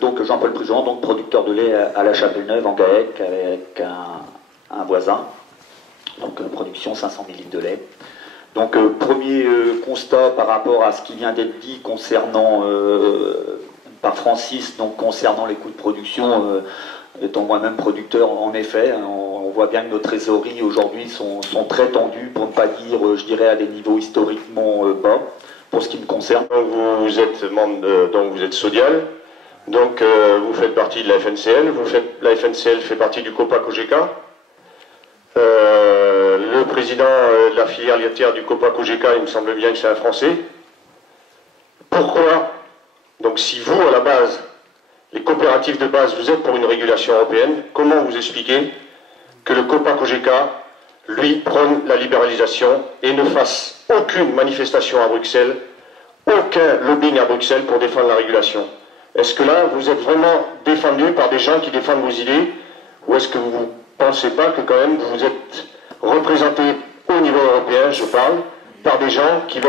Donc Jean-Paul Prugent, donc producteur de lait à la Chapelle-Neuve en GAEC avec un voisin. Donc production 500 000 litres de lait. Donc premier constat par rapport à ce qui vient d'être dit concernant par Francis, donc concernant les coûts de production, étant moi-même producteur, en effet, on voit bien que nos trésoreries aujourd'hui sont très tendues, pour ne pas dire, je dirais, à des niveaux historiquement bas, pour ce qui me concerne. Vous êtes membre, donc vous êtes Sodial, donc vous faites partie de la FNCL, la FNCL fait partie du COPA-COGECA. Le président de la filière laitière du COPA-COGECA, il me semble bien que c'est un Français. Pourquoi, donc si vous, à la base, les coopératives de base, vous êtes pour une régulation européenne, comment vous expliquez que le COPA-COGECA, lui, prône la libéralisation et ne fasse aucune manifestation à Bruxelles, aucun lobbying à Bruxelles pour défendre la régulation? Est-ce que là, vous êtes vraiment défendu par des gens qui défendent vos idées, ou est-ce que vous ne pensez pas que quand même vous êtes représenté au niveau européen, je parle, par des gens qui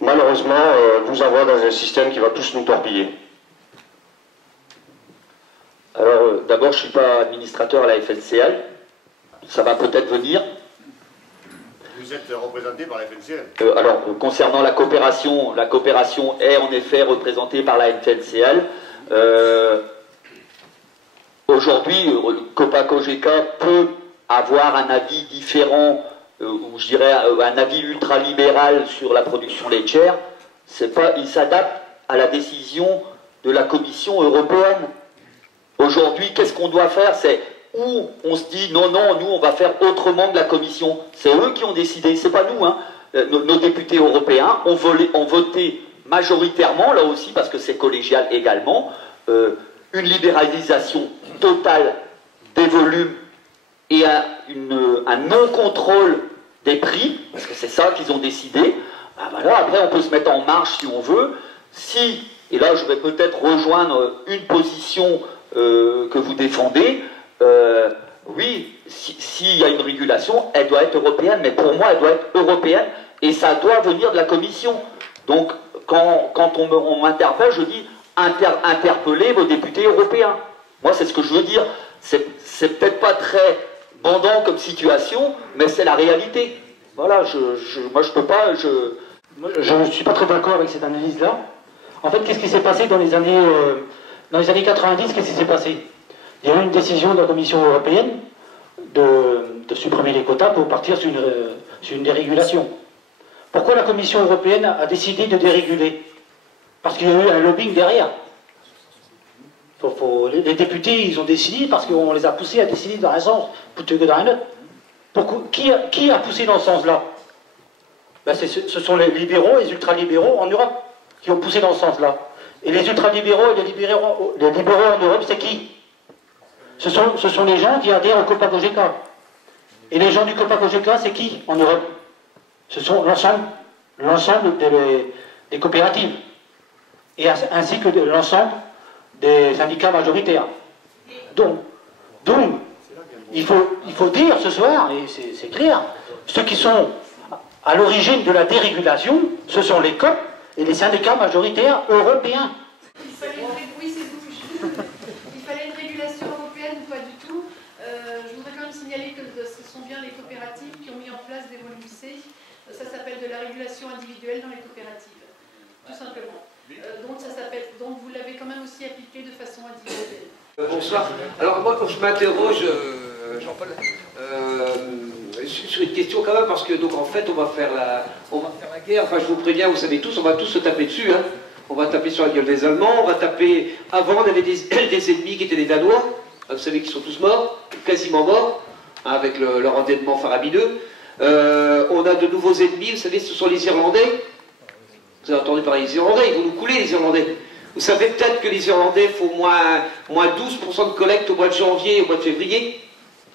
malheureusement, vous envoient dans un système qui va tous nous torpiller? Alors, d'abord, je ne suis pas administrateur à la FNCL. Ça va peut-être venir. Vous êtes représenté par la FNCL. Alors, concernant la coopération est en effet représentée par la FNCL. Aujourd'hui, COPA-COGECA peut avoir un avis différent, ou je dirais un avis ultralibéral sur la production laitière. Il s'adapte à la décision de la Commission européenne. Aujourd'hui, qu'est-ce qu'on doit faire? C'est où on se dit non, nous on va faire autrement que la Commission. C'est eux qui ont décidé, c'est pas nous. Hein. Nos députés européens ont voté majoritairement, là aussi parce que c'est collégial également, une libéralisation totale des volumes et un non-contrôle des prix, parce que c'est ça qu'ils ont décidé. Ben voilà, après on peut se mettre en marche si on veut. Et là je vais peut-être rejoindre une position que vous défendez, oui, s'il y a une régulation, elle doit être européenne, mais pour moi, elle doit être européenne, et ça doit venir de la Commission. Donc, quand on m'interpelle, je dis, interpellez vos députés européens. Moi, c'est ce que je veux dire. C'est peut-être pas très bandant comme situation, mais c'est la réalité. Voilà, moi, je peux pas... Je ne suis pas très d'accord avec cette analyse-là. En fait, qu'est-ce qui s'est passé dans les années 90, qu'est-ce qui s'est passé? Il y a eu une décision de la Commission européenne de supprimer les quotas pour partir sur une dérégulation. Pourquoi la Commission européenne a décidé de déréguler? Parce qu'il y a eu un lobbying derrière. Les députés, ils ont décidé parce qu'on les a poussés à décider dans un sens plutôt que dans un autre. Qui a poussé dans ce sens-là? Ben ce sont les libéraux, les ultralibéraux en Europe qui ont poussé dans ce sens-là. Et les ultralibéraux et les libéraux en Europe, c'est qui? Ce sont les gens qui adhèrent au COPA-COGECA. Et les gens du COPA-COGECA, c'est qui en Europe? Ce sont l'ensemble des coopératives. Et ainsi que l'ensemble des syndicats majoritaires. Donc il faut dire ce soir, et c'est clair, ceux qui sont à l'origine de la dérégulation, ce sont les COP et les syndicats majoritaires européens. Oui, c'est vous. Il fallait une régulation européenne ou pas du tout. Je voudrais quand même signaler que ce sont bien les coopératives qui ont mis en place des volumes C. Ça s'appelle de la régulation individuelle dans les coopératives, tout simplement. Donc vous l'avez quand même aussi appliqué de façon individuelle. Bonsoir. Alors moi quand je m'interroge, Jean-Paul, sur une question quand même, parce que donc en fait on va faire la guerre, enfin je vous préviens, vous savez tous, on va tous se taper dessus, hein. On va taper sur la gueule des Allemands, on va taper... Avant on avait des ennemis qui étaient les Danois, vous savez qu'ils sont tous morts, quasiment morts, hein, avec leur endettement faramineux. On a de nouveaux ennemis, vous savez, ce sont les Irlandais. Vous avez entendu parler des Irlandais, ils vont nous couler les Irlandais. Vous savez peut-être que les Irlandais font moins 12% de collecte au mois de janvier et au mois de février.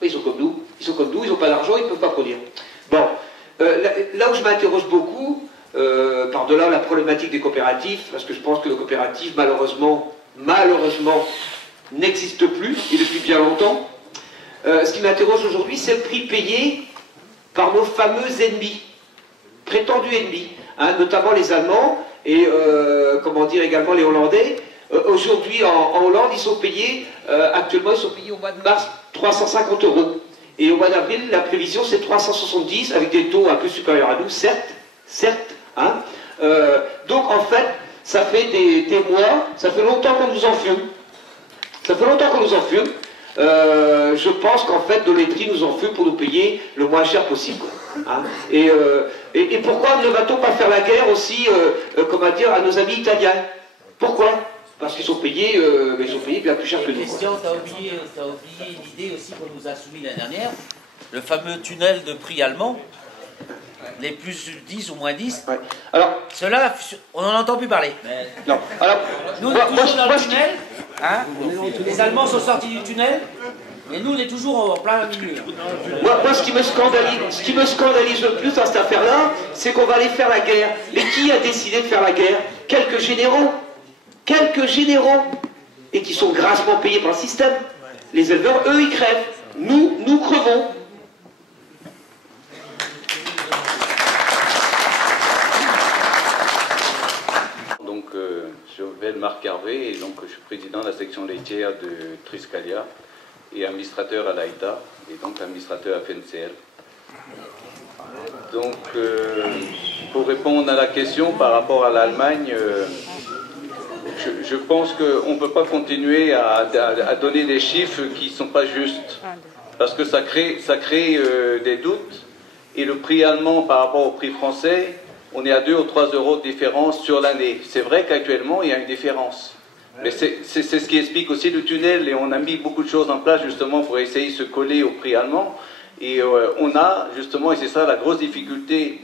Ils sont comme nous, ils n'ont pas d'argent, ils ne peuvent pas produire. Bon, là où je m'interroge beaucoup, par-delà la problématique des coopératives, parce que je pense que les coopératives, malheureusement, n'existent plus, et depuis bien longtemps. Ce qui m'interroge aujourd'hui, c'est le prix payé par nos fameux ennemis, prétendus ennemis, hein, notamment les Allemands, et comment dire également les Hollandais, Aujourd'hui, en Hollande, ils sont payés, actuellement, ils sont payés au mois de mars 350 €. Et au mois d'avril, la prévision, c'est 370, avec des taux un peu supérieurs à nous, certes. Hein. Donc, en fait, ça fait des mois, ça fait longtemps qu'on nous enfume. Je pense qu'en fait, Doletri nous enfume pour nous payer le moins cher possible. Hein. Et pourquoi ne va-t-on pas faire la guerre aussi, comment dire, à nos amis italiens? Pourquoi? Parce qu'ils sont payés, bien plus cher que nous. Christian, tu as oublié l'idée aussi qu'on nous a soumis l'année dernière, le fameux tunnel de prix allemand, les plus 10 ou moins 10. Ouais. Alors, cela, on n'en entend plus parler. Mais... Non. Alors, nous, on est toujours dans le tunnel. Hein, les Allemands sont sortis du tunnel, et nous, on est toujours en plein milieu. Moi, ce qui me scandalise le plus dans cette affaire-là, c'est qu'on va aller faire la guerre. Mais qui a décidé de faire la guerre? Quelques généraux, et qui sont grassement payés par le système. Les éleveurs, eux, ils crèvent. Nous crevons. Donc, je m'appelle Marc Hervé, et donc je suis président de la section laitière de Triskalia et administrateur à l'AITA, et donc administrateur à FNCL. Donc, pour répondre à la question par rapport à l'Allemagne, je pense qu'on ne peut pas continuer à donner des chiffres qui ne sont pas justes, parce que ça crée des doutes, et le prix allemand par rapport au prix français, on est à 2 ou 3 € de différence sur l'année. C'est vrai qu'actuellement, il y a une différence. Mais c'est ce qui explique aussi le tunnel, et on a mis beaucoup de choses en place justement pour essayer de se coller au prix allemand. Et on a justement, et c'est ça la grosse difficulté,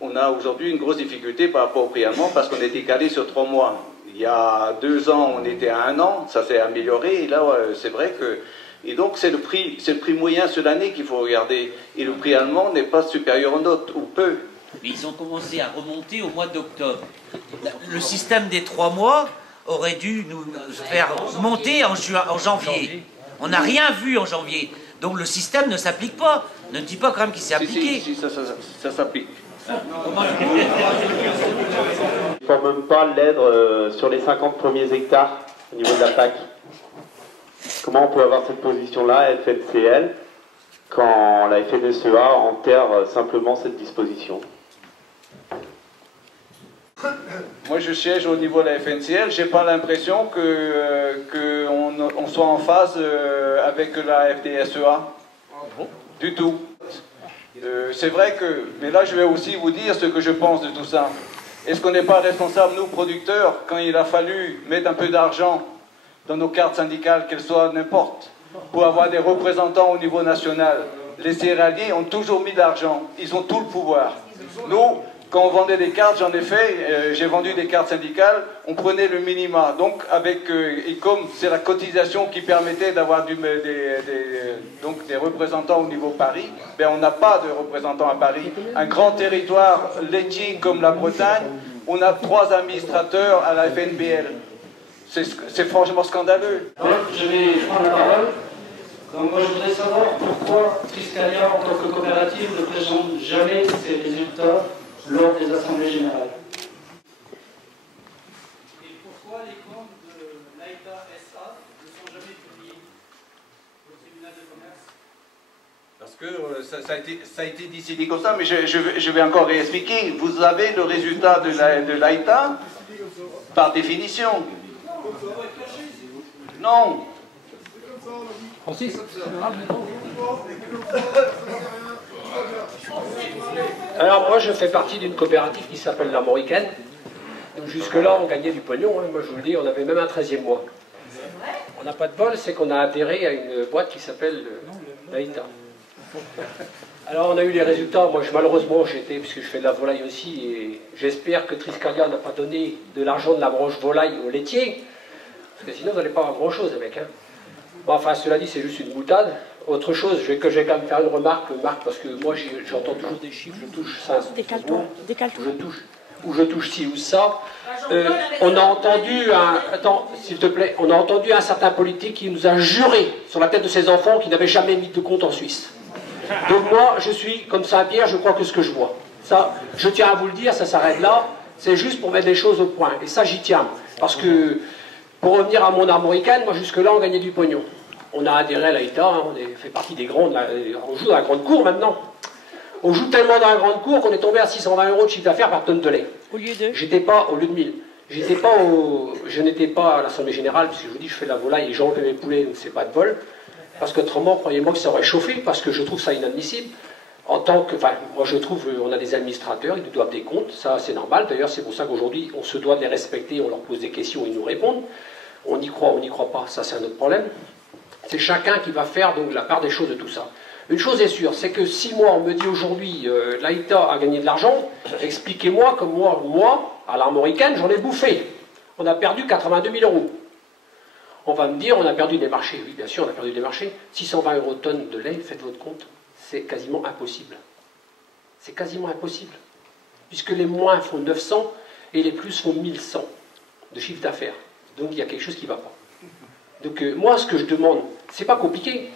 on a aujourd'hui une grosse difficulté par rapport au prix allemand parce qu'on est décalé sur 3 mois. Il y a 2 ans, on était à 1 an, ça s'est amélioré, et là, c'est vrai que... Et donc, c'est le prix moyen sur l'année qu'il faut regarder. Et le prix allemand n'est pas supérieur au nôtre, ou peu. Mais ils ont commencé à remonter au mois d'octobre. Le système des 3 mois aurait dû nous faire monter en janvier. On n'a rien vu en janvier. Donc le système ne s'applique pas. Ne dis pas quand même qu'il s'est appliqué. Si, ça s'applique. Il ne faut même pas l'aide sur les 50 premiers hectares au niveau de la PAC. Comment on peut avoir cette position-là, FNCL, quand la FNSEA enterre simplement cette disposition? Moi, je siège au niveau de la FNCL, j'ai pas l'impression qu'on soit en phase avec la FDSEA. Du tout. C'est vrai que... Mais là, je vais aussi vous dire ce que je pense de tout ça. Est-ce qu'on n'est pas responsable, nous, producteurs, quand il a fallu mettre un peu d'argent dans nos cartes syndicales, qu'elles soient n'importe, pour avoir des représentants au niveau national? Les céréaliers ont toujours mis de l'argent, ils ont tout le pouvoir. Nous, quand on vendait des cartes, j'en ai fait, j'ai vendu des cartes syndicales, on prenait le minima. Donc, et comme c'est la cotisation qui permettait d'avoir des représentants au niveau Paris, ben on n'a pas de représentants à Paris. Un grand territoire laitier comme la Bretagne, on a 3 administrateurs à la FNBL. C'est franchement scandaleux. Je vais prendre la parole. Donc moi je voudrais savoir pourquoi Triskalia en tant que coopérative ne présente jamais ses résultats lors des assemblées générales. Et pourquoi les comptes de l'AITA SA ne sont jamais publiés au tribunal de commerce? Parce que ça a été décidé comme ça, mais je vais encore réexpliquer. Vous avez le résultat de l'AITA par définition. Non. Alors moi je fais partie d'une coopérative qui s'appelle la Mauricaine. Donc jusque-là on gagnait du pognon, hein. Moi je vous le dis, on avait même un 13e mois. On n'a pas de bol, c'est qu'on a adhéré à une boîte qui s'appelle l'AITA. Alors on a eu les résultats, moi malheureusement j'étais, puisque je fais de la volaille aussi, et j'espère que Triskalia n'a pas donné de l'argent de la branche volaille aux laitiers, parce que sinon vous n'allez pas avoir grand chose avec. Hein. Bon, enfin cela dit c'est juste une boutade. Autre chose, je vais quand même faire une remarque, Marc, parce que moi j'entends toujours des chiffres, je touche ça, je touche ci ou ça. On a entendu attends, s'il te plaît, on a entendu un certain politique qui nous a juré sur la tête de ses enfants qu'il n'avait jamais mis de compte en Suisse. Donc moi, je suis comme Saint-Pierre, je crois que ce que je vois. Ça, je tiens à vous le dire, ça s'arrête là. C'est juste pour mettre les choses au point. Et ça, j'y tiens. Parce que, pour revenir à mon armoricaine, moi, jusque-là, on gagnait du pognon. On a adhéré à l'AITA, hein, on fait partie des grands, on joue dans la grande cour maintenant. On joue tellement dans la grande cour qu'on est tombé à 620 € de chiffre d'affaires par tonne de lait. Au lieu de J'étais pas, au lieu de 1000. Je n'étais pas à l'Assemblée Générale, parce que je vous dis, je fais de la volaille et j'ai enlevé mes poulets, donc c'est pas de vol. Parce qu'autrement, croyez-moi que ça aurait chauffé, parce que je trouve ça inadmissible. En tant que, enfin, moi je trouve, on a des administrateurs, ils nous doivent des comptes, ça c'est normal. D'ailleurs, c'est pour ça qu'aujourd'hui, on se doit de les respecter, on leur pose des questions, ils nous répondent. On y croit, on n'y croit pas, ça c'est un autre problème. C'est chacun qui va faire donc la part des choses de tout ça. Une chose est sûre, c'est que si moi on me dit aujourd'hui l'AITA a gagné de l'argent, expliquez-moi comme moi, à l'armoricaine, j'en ai bouffé. On a perdu 82 000 €. On va me dire, on a perdu des marchés. Oui, bien sûr, on a perdu des marchés. 620 € tonne de lait, faites votre compte, c'est quasiment impossible. C'est quasiment impossible. Puisque les moins font 900 et les plus font 1100 de chiffre d'affaires. Donc il y a quelque chose qui ne va pas. Donc moi, ce que je demande, c'est pas compliqué.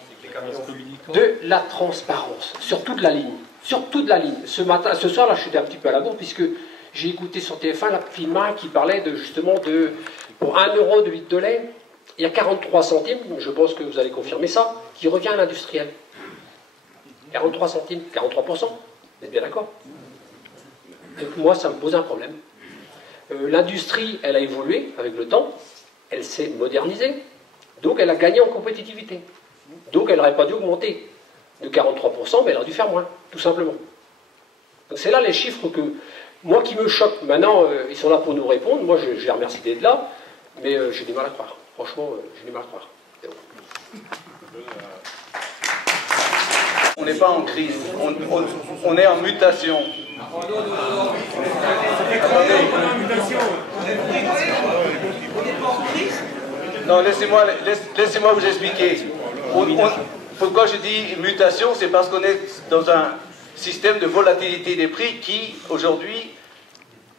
De la transparence, sur toute la ligne. Sur toute la ligne. Ce soir, là, je suis un petit peu à la bourre, puisque j'ai écouté sur TF1 la Filma qui parlait justement de, pour 1 € de litre de lait, il y a 43 centimes, je pense que vous allez confirmer ça, qui revient à l'industriel. 43 centimes, 43%, vous êtes bien d'accord? Donc moi, ça me pose un problème. L'industrie, elle a évolué avec le temps, elle s'est modernisée, donc elle a gagné en compétitivité. Donc elle n'aurait pas dû augmenter de 43%, mais elle aurait dû faire moins, tout simplement. Donc c'est là les chiffres que, moi qui me choquent. Maintenant, ils sont là pour nous répondre, moi je les remercie d'être là, mais j'ai du mal à croire. Franchement, j'ai du mal à croire. On n'est pas en crise, on est en mutation. Non, laissez-moi vous expliquer. Pourquoi je dis mutation, c'est parce qu'on est dans un système de volatilité des prix qui, aujourd'hui,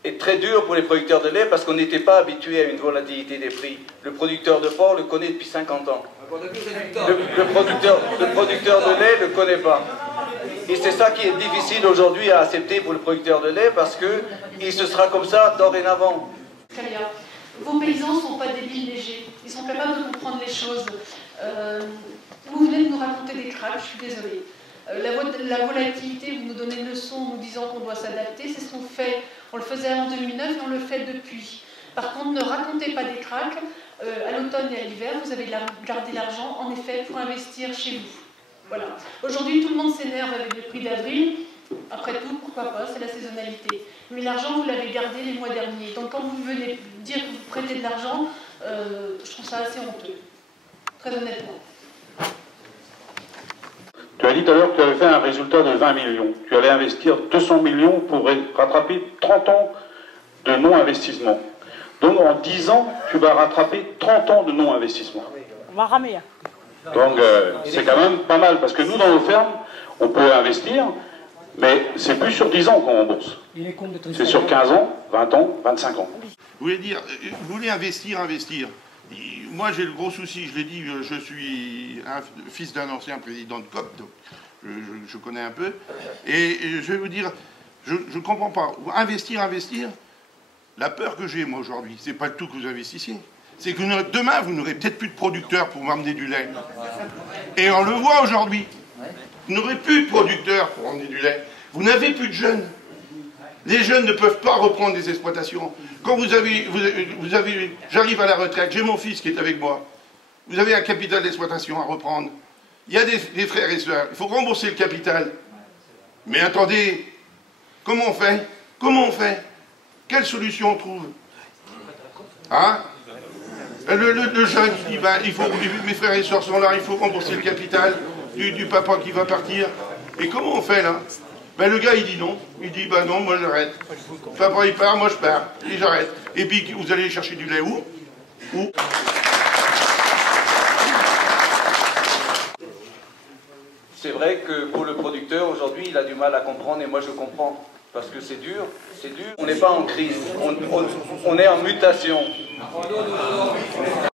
est très dur pour les producteurs de lait parce qu'on n'était pas habitué à une volatilité des prix. Le producteur de porc le connaît depuis 50 ans. Le producteur de lait ne le connaît pas. Et c'est ça qui est difficile aujourd'hui à accepter pour le producteur de lait parce qu'il se sera comme ça dorénavant. Vos paysans ne sont pas des billes légers. Ils sont capables de comprendre les choses. Vous venez de nous raconter des cracks, je suis désolée. La volatilité, vous nous donnez une leçon en nous disant qu'on doit s'adapter, c'est ce qu'on fait. On le faisait en 2009 et on le fait depuis. Par contre, ne racontez pas des cracks. À l'automne et à l'hiver, vous avez gardé l'argent, en effet, pour investir chez vous. Voilà. Aujourd'hui, tout le monde s'énerve avec le prix d'avril. Après tout, pourquoi pas, c'est la saisonnalité. Mais l'argent, vous l'avez gardé les mois derniers. Donc quand vous venez dire que vous prêtez de l'argent, je trouve ça assez honteux. Très honnêtement. Tu as dit tout à l'heure que tu avais fait un résultat de 20 millions. Tu allais investir 200 millions pour rattraper 30 ans de non-investissement. Donc en 10 ans, tu vas rattraper 30 ans de non-investissement. On va ramer. Donc c'est quand même pas mal, parce que nous, dans nos fermes, on peut investir, mais c'est plus sur 10 ans qu'on rembourse. C'est sur 15 ans, 20 ans, 25 ans. Vous voulez dire, vous voulez investir. Moi, j'ai le gros souci, je l'ai dit, je suis un fils d'un ancien président de COP, donc je connais un peu. Et je vais vous dire, je ne comprends pas. Investir, la peur que j'ai, moi, aujourd'hui, c'est pas le tout que vous investissiez. C'est que demain, vous n'aurez peut-être plus de producteurs pour m'emmener du lait. Et on le voit aujourd'hui. Vous n'aurez plus de producteurs pour emmener du lait. Vous n'avez plus de jeunes. Les jeunes ne peuvent pas reprendre des exploitations. Quand j'arrive à la retraite, j'ai mon fils qui est avec moi. Vous avez un capital d'exploitation à reprendre. Il y a des frères et sœurs. Il faut rembourser le capital. Mais attendez, comment on fait? Quelle solution on trouve? Hein? Le jeune, il dit, ben, mes frères et sœurs sont là, il faut rembourser le capital du papa qui va partir. Et comment on fait là? Ben, le gars il dit non. Il dit ben non, moi j'arrête. Papa il part, moi je pars. Et j'arrête. Et puis vous allez chercher du lait où? C'est vrai que pour le producteur aujourd'hui il a du mal à comprendre et moi je comprends. Parce que c'est dur. On n'est pas en crise, on est en mutation.